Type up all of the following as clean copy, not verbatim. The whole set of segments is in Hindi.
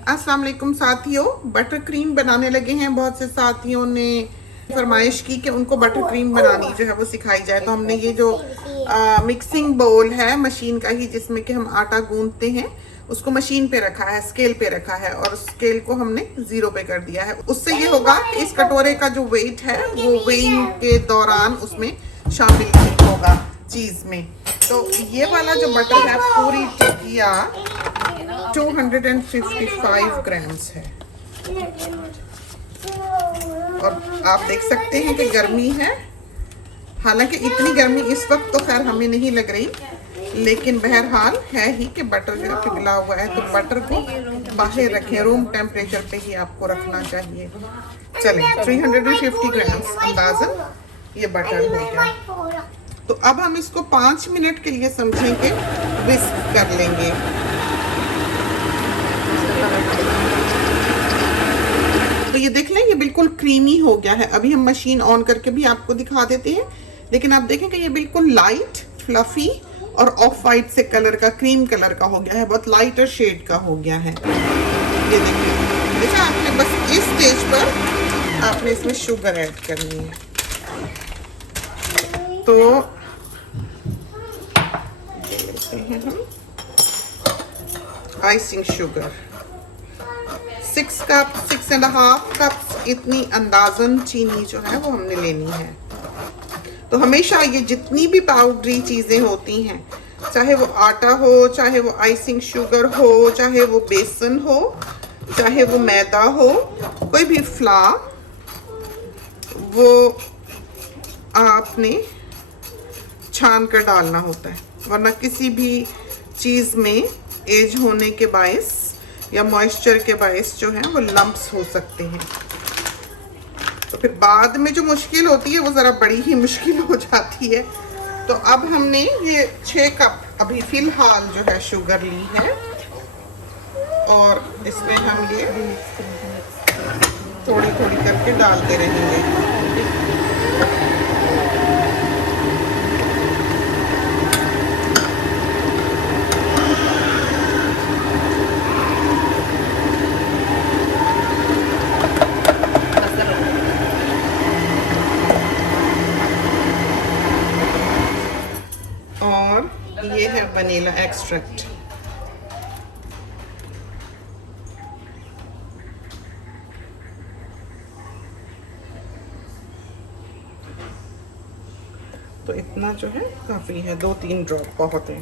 अस्सलाम वालेकुम साथियों, बटर क्रीम बनाने लगे हैं। बहुत से साथियों ने फरमाइश की कि उनको बटर क्रीम बनानी जो है वो सिखाई जाए। तो हमने ये जो मिक्सिंग बोल है मशीन का ही, जिसमें कि हम आटा गूंदते हैं, उसको मशीन पे रखा है, स्केल पे रखा है और स्केल को हमने 0 पे कर दिया है। उससे ये होगा कि इस कटोरे का जो वेट है वो वेइंग के दौरान उसमें शामिल नहीं होगा चीज में। तो ये वाला जो बटर है पूरी टिकिया 255 ग्राम्स है और आप देख सकते हैं कि गर्मी है। हालांकि इतनी गर्मी इस वक्त तो खैर हमें नहीं लग रही, लेकिन बहरहाल है ही कि बटर जो पिघला हुआ है, तो बटर को बाहर रखें, रूम टेम्परेचर पे ही आपको रखना चाहिए। चलें, 350 ग्राम्स अंदाजन ये बटर हो गया। तो अब हम इसको 5 मिनट के लिए समझें कि विस्क कर लेंगे। तो ये देख लें, ये बिल्कुल क्रीमी हो गया है। अभी हम मशीन ऑन करके भी आपको दिखा देते हैं, लेकिन आप देखें कि ये बिल्कुल लाइट, फ्लफी और ऑफ वाइट से कलर का, क्रीम कलर का हो गया है, बहुत लाइटर शेड का हो गया है। ये देखिए, देखा आपने, बस इस स्टेज पर आपने इसमें शुगर ऐड करनी है। तो हम आइसिंग शुगर 6 कप, 6.5 कप इतनी अंदाजन चीनी जो है वो हमने लेनी है। तो हमेशा ये जितनी भी पाउडरी चीजें होती हैं, चाहे वो आटा हो, चाहे वो आइसिंग शुगर हो, चाहे वो बेसन हो, चाहे वो मैदा हो, कोई भी फ्लावर, वो आपने छान कर डालना होता है, वरना किसी भी चीज में एज होने के बायस या मॉइस्चर के बायस जो है वो लम्प्स हो सकते हैं। तो फिर बाद में जो मुश्किल होती है वो ज़रा बड़ी ही मुश्किल हो जाती है। तो अब हमने ये 6 कप अभी फ़िलहाल जो है शुगर ली है और इसमें हम ये थोड़ी थोड़ी करके डालते रहेंगे। ये है वनीला एक्सट्रैक्ट। तो इतना जो है काफी है, 2-3 ड्रॉप बहुत है।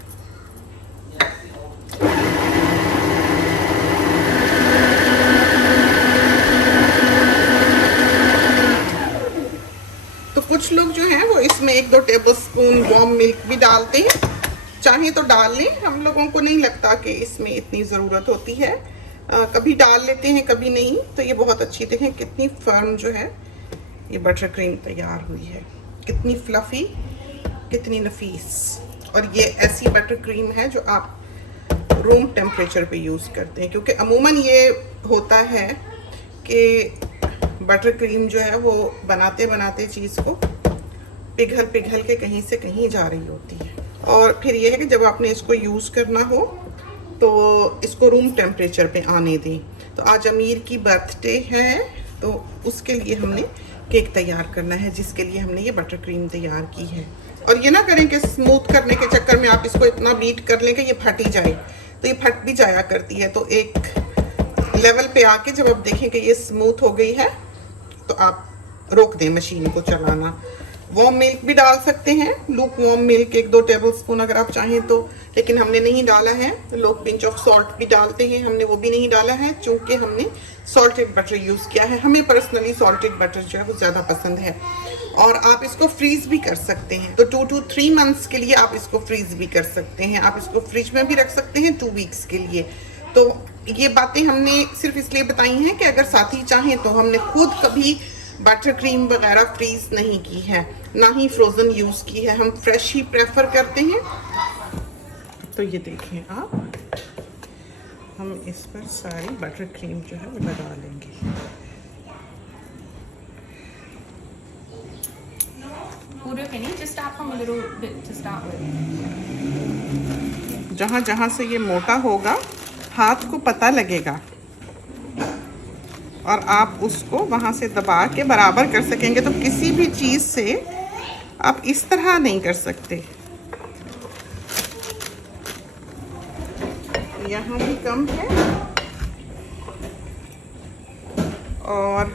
तो कुछ लोग जो हैं वो इसमें 1-2 टेबलस्पून वार्म मिल्क भी डालते हैं, चाहे तो डाल लें। हम लोगों को नहीं लगता कि इसमें इतनी ज़रूरत होती है, कभी डाल लेते हैं कभी नहीं। तो ये बहुत अच्छी, देखें कितनी फर्म जो है ये बटर क्रीम तैयार हुई है, कितनी फ्लफ़ी, कितनी नफीस। और ये ऐसी बटर क्रीम है जो आप रूम टेम्परेचर पे यूज़ करते हैं, क्योंकि अमूमन ये होता है कि बटर क्रीम जो है वो बनाते बनाते चीज़ को पिघल के कहीं से कहीं जा रही होती है। और फिर ये है कि जब आपने इसको यूज़ करना हो तो इसको रूम टेम्परेचर पे आने दें। तो आज अमीर की बर्थडे है, तो उसके लिए हमने केक तैयार करना है, जिसके लिए हमने ये बटर क्रीम तैयार की है। और ये ना करें कि स्मूथ करने के चक्कर में आप इसको इतना बीट कर लें कि ये फट ही जाए, तो ये फट भी जाया करती है। तो एक लेवल पे आके जब आप देखें कि ये स्मूथ हो गई है तो आप रोक दें मशीन को चलाना। वार्म मिल्क भी डाल सकते हैं, लूक वार्म मिल्क 1-2 टेबलस्पून अगर आप चाहें तो, लेकिन हमने नहीं डाला है। लोग पिंच ऑफ सॉल्ट भी डालते हैं, हमने वो भी नहीं डाला है, चूंकि हमने सॉल्टेड बटर यूज़ किया है। हमें पर्सनली सॉल्टेड बटर जो है वो ज़्यादा पसंद है। और आप इसको फ्रीज भी कर सकते हैं, तो 2 to 3 मंथ्स के लिए आप इसको फ्रीज भी कर सकते हैं। आप इसको फ्रिज में भी रख सकते हैं 2 वीक्स के लिए। तो ये बातें हमने सिर्फ इसलिए बताई हैं कि अगर साथी चाहें तो, हमने खुद कभी बटर क्रीम वगैरह फ्रीज नहीं की है, ना ही फ्रोज़न यूज़ की है, हम फ्रेश ही प्रेफर करते हैं। तो ये देखें आप, हम इस पर सारी बटर क्रीम जो है वो लगा लेंगे। पूरे पे नहीं, just tap from a little bit to start with. जहाँ जहाँ से ये मोटा होगा हाथ को पता लगेगा और आप उसको वहाँ से दबा के बराबर कर सकेंगे। तो किसी भी चीज़ से आप इस तरह नहीं कर सकते। यहाँ भी कम है और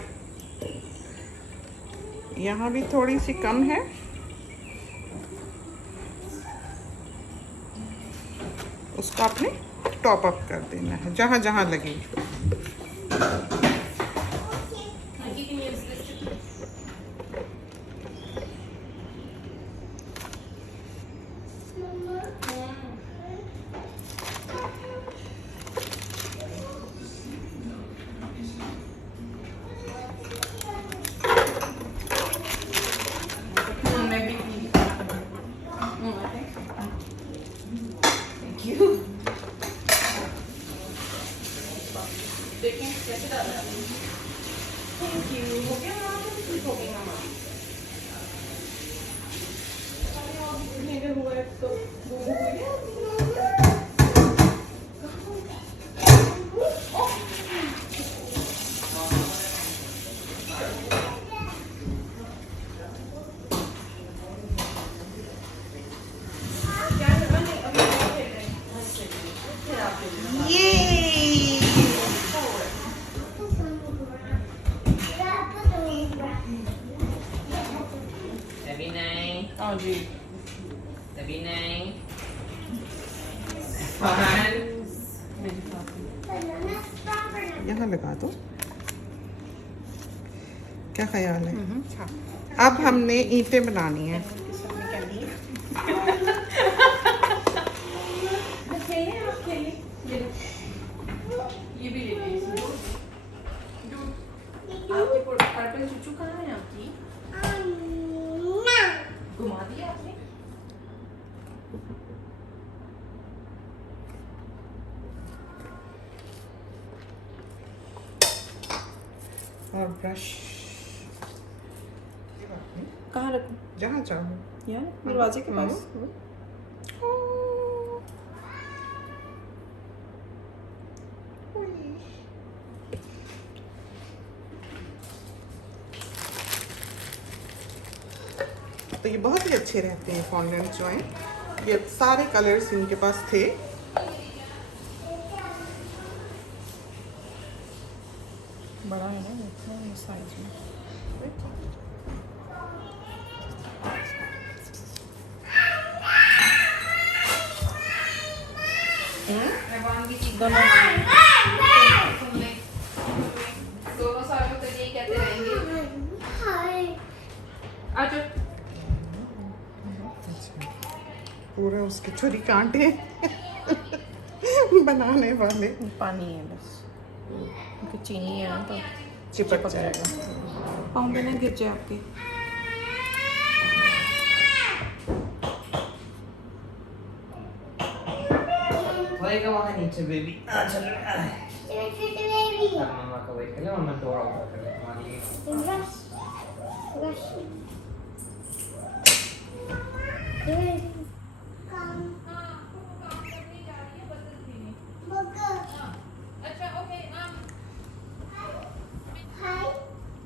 यहाँ भी थोड़ी सी कम है। उसको आपने टॉप अप कर देना है जहाँ जहाँ लगे। You can use this to Thank you. देखिए कैसे डाल रहा है। Thank you. हो गया मामा? हो गया मामा। मेरे हुआ है तो वो हो गया। Tapi naik, हाँ जी। tapi naik. Fun. यहाँ लगा दो। क्या ख्याल है? अच्छा। अब हमने ईंटें बनानी है। खेलिए आप खेलिए। ये भी ले लीजिए। आपकी पर्पल चूचू कहाँ है आपकी? घुमा दिया आपने? और ब्रश कहाँ रखूँ? जहाँ चाहो। यार दरवाजे के पास। तो ये बहुत ही अच्छे रहते हैं फॉन्डेंट जो हैं। ये सारे कलर्स इनके पास थे। बड़ा है ना साइज में। दोनों सालों तक यही कहते रहेंगे। अच्छा पूरा उसके छुरी कांटे बनाने वाले। पानी है बस, क्योंकि चीनी है ना तो चिपक जाएगा। पाँव में ना गिर जाए आपके। Boleh kau makan नीचे बेबी? चल रहा है। अब मम्मा को वेट कर ले, मम्मा डोर ओपन कर ले। हमारी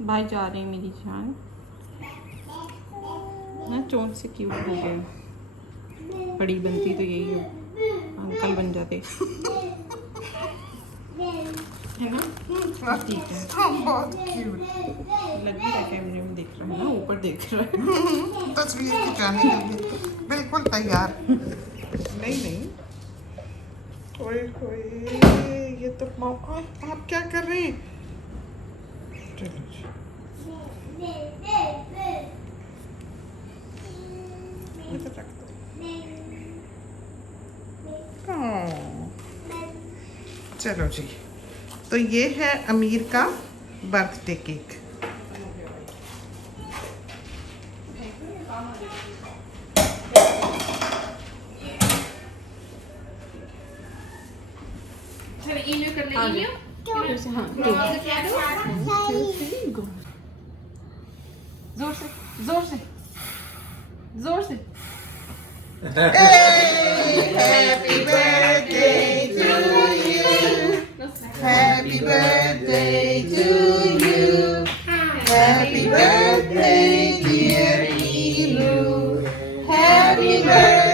भाई जा रहे हैं मेरी जान ना। चोट से क्यूट हो गए। बड़ी बनती तो यही हो, अंकल बन जाते है ना। ठीक है, हाँ, बहुत क्यूट। लग भी रहा है कैमरे में देख रहा है ना, ऊपर देख रहा है। तस्वीर खिंचाने के लिए बिल्कुल तैयार। नहीं नहीं, ओए होए, ये तो आप क्या कर रहे हैं? चलो जी। ये तो रख दो। चलो जी, तो ये है अमीर का बर्थडे केक। ईमेल कर ले। ईमेल हाँ, जोर से जोर से जोर से। Happy birthday to you. Happy birthday to Happy birthday, dear Elu. Happy birthday.